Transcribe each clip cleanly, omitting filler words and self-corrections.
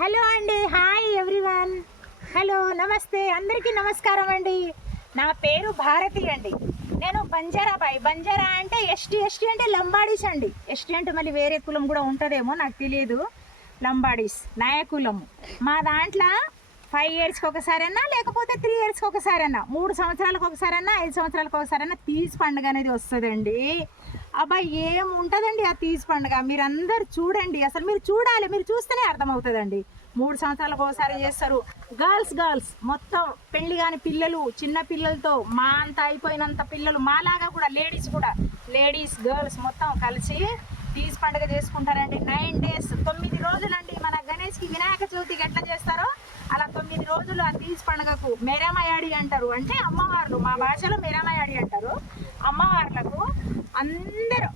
Hello అండి, hi everyone. Hello, నమస్తే, అందరికీ నమస్కారం అండి. నా పేరు భారతి అండి. నేను బంజారాబాయ్. బంజారా అంటే ఎస్టీ అంటే లంబాడీస్ అండి. ఎస్టీ అంటే మళ్ళీ వేరే కులం కూడా ఉంటుందేమో నాకు తెలియదు. లంబాడీస్ నాయకులము. మా దాంట్లో 5 ఇయర్స్కి ఒకసారన్నా, లేకపోతే 3 ఇయర్స్కి ఒకసారన్నా, 3 సంవత్సరాలకు ఒకసారన్నా, 5 సంవత్సరాలకు ఒకసారన్నా తీజ్ పండుగ అనేది వస్తుందండి. అబ్బాయి ఏం ఉంటుందండి ఆ తీజ్ పండుగ. మీరు అందరు చూడండి, అసలు మీరు చూడాలి, మీరు చూస్తేనే అర్థమవుతుందండి. 3 సంవత్సరాలకు ఒకసారి చేస్తారు. గర్ల్స్ మొత్తం పెళ్లి కాని పిల్లలు, చిన్న పిల్లలతో మా అంత అయిపోయినంత పిల్లలు, మాలాగా కూడా లేడీస్ గర్ల్స్ మొత్తం కలిసి తీజ్ పండుగ చేసుకుంటారండి. 9 డేస్, 9 రోజులండి. మన గణేష్కి వినాయక చవితికి ఎట్లా చేస్తారో అలా 9 రోజులు ఆ తీజ్ పండుగకు మేరామయాడి అంటారు. అంటే అమ్మవార్లు, మా భాషలో మేరామయాడి అంటారు. అమ్మవార్లకు అందరూ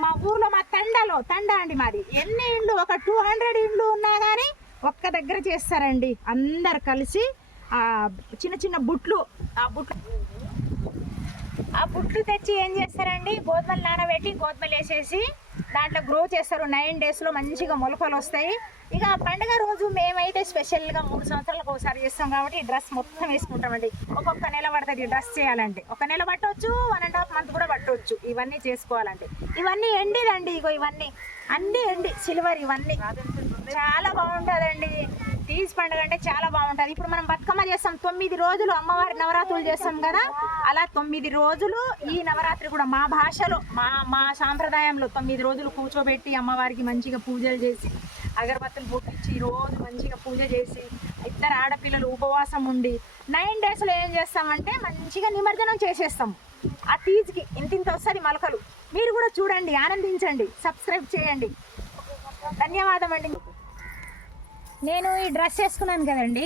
మా ఊర్లో మా తండ అండి మాది. ఎన్ని ఇండ్లు, ఒక 200 ఇండ్లు ఉన్నా కానీ ఒక్క దగ్గర చేస్తారండి. అందరు కలిసి చిన్న చిన్న బుట్లు, ఆ బుట్లు తెచ్చి ఏం చేస్తారండి, గోధుమలు నానబెట్టి గోధుమలు వేసేసి దాంట్లో గ్రో చేస్తారు. 9 డేస్లో మంచిగా మొలకలు వస్తాయి. ఇక పండుగ రోజు మేమైతే స్పెషల్గా 3 సంవత్సరాలకు ఒకసారి చేస్తాం కాబట్టి డ్రెస్ మొత్తం వేసుకుంటామండి. ఒక్కొక్క నెల పడుతుంది డ్రెస్ చేయాలంటే. 1 నెల పట్టవచ్చు, 1.5 మంత్ కూడా పట్టవచ్చు ఇవన్నీ చేసుకోవాలంటే. ఇవన్నీ ఎండిదండి, ఇగో ఇవన్నీ అన్నీ ఎండి సిల్వర్. ఇవన్నీ చాలా బాగుంటుందండి. తీజ్ పండుగ అంటే చాలా బాగుంటుంది. ఇప్పుడు మనం బతుకమ్మ చేస్తాం, 9 రోజులు అమ్మవారి నవరాత్రులు చేస్తాం కదా, అలా 9 రోజులు ఈ నవరాత్రి కూడా మా భాషలో, మా సాంప్రదాయంలో 9 రోజులు కూర్చోబెట్టి అమ్మవారికి మంచిగా పూజలు చేసి, అగరబత్తులు పుట్టించి రోజు మంచిగా పూజ చేసి, 2 ఆడపిల్లలు ఉపవాసం ఉండి 9 డేస్లో ఏం చేస్తామంటే మంచిగా నిమజ్జనం చేసేస్తాం. ఆ తీజ్కి ఇంత వస్తుంది మొలకలు. మీరు కూడా చూడండి, ఆనందించండి, సబ్స్క్రైబ్ చేయండి. ధన్యవాదం అండి. నేను ఈ డ్రెస్ వేసుకున్నాను కదండి,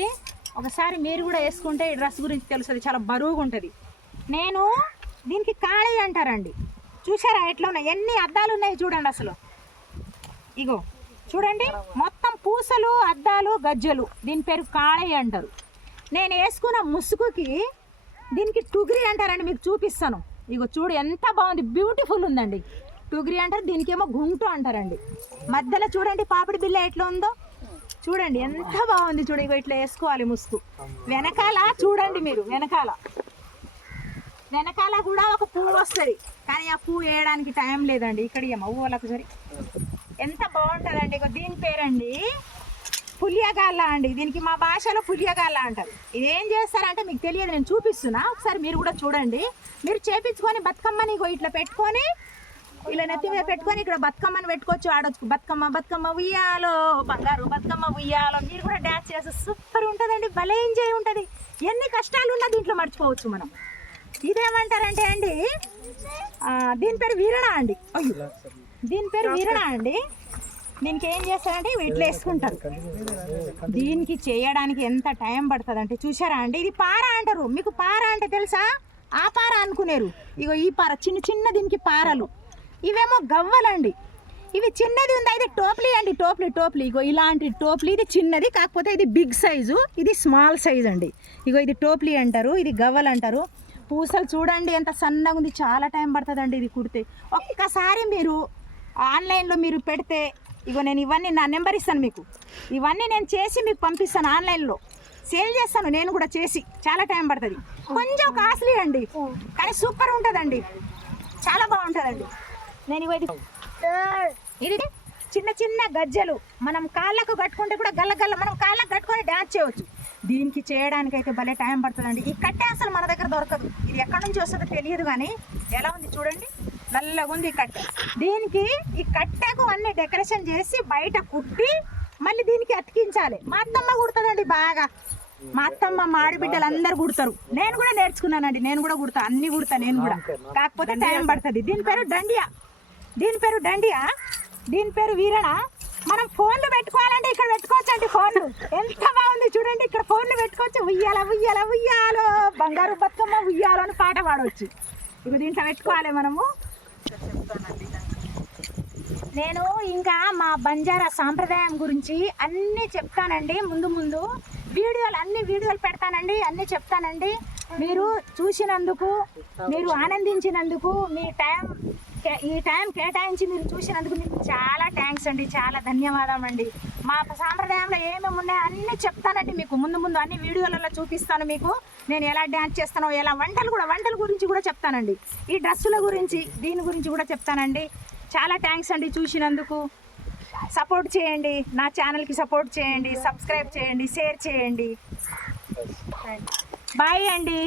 ఒకసారి మీరు కూడా వేసుకుంటే ఈ డ్రెస్ గురించి తెలుస్తుంది. చాలా బరువుగా ఉంటుంది. నేను దీనికి కాళీ అంటారండి. చూసారా ఎట్లా ఉన్నాయి, ఎన్ని అద్దాలు ఉన్నాయి చూడండి. అసలు ఇగో చూడండి, మొత్తం పూసలు, అద్దాలు, గజ్జలు. దీని పేరు కాళీ అంటారు. నేను వేసుకున్న ముసుగుకి దీనికి టుగ్రి అంటారండి. మీకు చూపిస్తాను. ఇగో చూడు ఎంత బాగుంది, బ్యూటిఫుల్ ఉందండి. టుగ్రి అంటారు, దీనికేమో గుంటు అంటారండి. మధ్యలో చూడండి పాపిడి బిల్ల ఎట్లా ఉందో చూడండి, ఎంత బాగుంది. చూడండి ఇగో ఇట్లా వేసుకోవాలి ముసుగు. వెనకాల చూడండి మీరు, వెనకాల కూడా ఒక పువ్వు వస్తుంది, కానీ ఆ పువ్వు వేయడానికి టైం లేదండి. ఇక్కడ వాళ్ళకు సరి ఎంత బాగుంటుందండి. ఇగో దీని పేరండి పులియగాళ్ళ అండి. దీనికి మా భాషలో పులియగాళ్ళ అంటారు. ఇదేం చేస్తారంటే మీకు తెలియదు, నేను చూపిస్తున్నా, ఒకసారి మీరు కూడా చూడండి. మీరు చేపించుకొని బతుకమ్మని ఇగో ఇట్లా పెట్టుకొని, ఇలా నెత్తి మీద పెట్టుకొని ఇక్కడ బతుకమ్మని పెట్టుకోవచ్చు, ఆడొచ్చు. బతుకమ్మ ఉయ్యాలో, బంగారు బతుకమ్మ ఉయ్యాలో. మీరు కూడా డ్యాన్స్ చేస్తే సూపర్ ఉంటుందండి, భలే ఎంజాయ్ ఉంటుంది. ఎన్ని కష్టాలు ఉన్నా దీంట్లో మర్చిపోవచ్చు మనం. ఇదేమంటారంటే అండి, దీని పేరు వీరణ అండి. దీని పేరు వీరణ అండి. దీనికి ఏం చేస్తారంటే ఇట్లా వేసుకుంటారు. దీనికి చేయడానికి ఎంత టైం పడుతుంది అంటే చూసారా అండి. ఇది పార అంటారు. మీకు పార అంటే తెలుసా? ఆ పార అనుకునేరు. ఇగో ఈ పార చిన్న దీనికి పారలు. ఇవేమో గవ్వలండి. ఇవి చిన్నది ఉంది, ఇది టోప్లీ అండి. టోప్లీ ఇగో ఇలాంటి టోప్లీ. ఇది చిన్నది, కాకపోతే ఇది బిగ్ సైజు, ఇది స్మాల్ సైజ్ అండి. ఇగో ఇది టోప్లీ అంటారు, ఇది గవ్వలు అంటారు. పూసలు చూడండి ఎంత సన్నగా ఉంది, చాలా టైం పడుతుందండి ఇది కుడితే. ఒక్కసారి మీరు ఆన్లైన్లో మీరు పెడితే, ఇగో నేను ఇవన్నీ నా నెంబర్ ఇస్తాను మీకు. ఇవన్నీ నేను చేసి మీకు పంపిస్తాను, ఆన్లైన్లో సేల్ చేస్తాను నేను కూడా చేసి. చాలా టైం పడుతుంది, కొంచెం కాస్ట్లీ అండి, కానీ సూపర్ ఉంటుందండి, చాలా బాగుంటుందండి. నేను ఇది చిన్న గజ్జలు మనం కాళ్ళకు కట్టుకుంటే కూడా గల్ల మనం కాళ్ళకు కట్టుకొని డ్యాన్స్ చేయవచ్చు. దీనికి చేయడానికి అయితే భలే టైం పడుతుందండి. ఈ కట్టె అసలు మన దగ్గర దొరకదు. ఇది ఎక్కడి నుంచి వస్తుందో తెలియదు, కానీ ఎలా ఉంది చూడండి, నల్లగా ఉంది ఈ కట్టె. దీనికి ఈ కట్టెకు అన్ని డెకరేషన్ చేసి బయట కుట్టి మళ్ళీ దీనికి అతికించాలి. మా అత్తమ్మ కుడుతుందండి బాగా. మా అత్తమ్మ మాడి బిడ్డలు అందరు కుడతారు. నేను కూడా నేర్చుకున్నానండి, నేను కూడా కుడతా, అన్ని కుడతా నేను కూడా, కాకపోతే టైం పడుతుంది. దీని పేరు డండియా, దీని పేరు వీరణ. మనం ఫోన్లు పెట్టుకోవాలంటే ఇక్కడ పెట్టుకోవచ్చు అండి. ఫోన్లు ఎంత బాగుంది చూడండి, ఇక్కడ ఫోన్లు పెట్టుకోవచ్చు. ఉయ్యాలో బంగారు బతుకమ్మ ఉయ్యాలో అని పాట పాడవచ్చు. ఇక దీంట్లో పెట్టుకోవాలి మనము. నేను ఇంకా మా బంజారా సాంప్రదాయం గురించి అన్నీ చెప్తానండి. ముందు అన్ని వీడియోలు పెడతానండి, అన్నీ చెప్తానండి. మీరు చూసినందుకు, మీరు ఆనందించినందుకు, మీ టైం ఈ టైం కేటాయించి మీరు చూసినందుకు మీకు చాలా థ్యాంక్స్ అండి, చాలా ధన్యవాదం అండి. మా సాంప్రదాయంలో ఏమేమి ఉన్నాయో అన్నీ చెప్తానండి మీకు, ముందు ముందు అన్ని వీడియోలలో చూపిస్తాను మీకు. నేను ఎలా డ్యాన్స్ చేస్తానో, ఎలా వంటల గురించి కూడా చెప్తానండి. ఈ డ్రెస్సుల గురించి, దీని గురించి కూడా చెప్తానండి. చాలా థ్యాంక్స్ అండి చూసినందుకు. సపోర్ట్ చేయండి, నా ఛానల్కి సపోర్ట్ చేయండి, సబ్స్క్రైబ్ చేయండి, షేర్ చేయండి. బాయ్ అండి.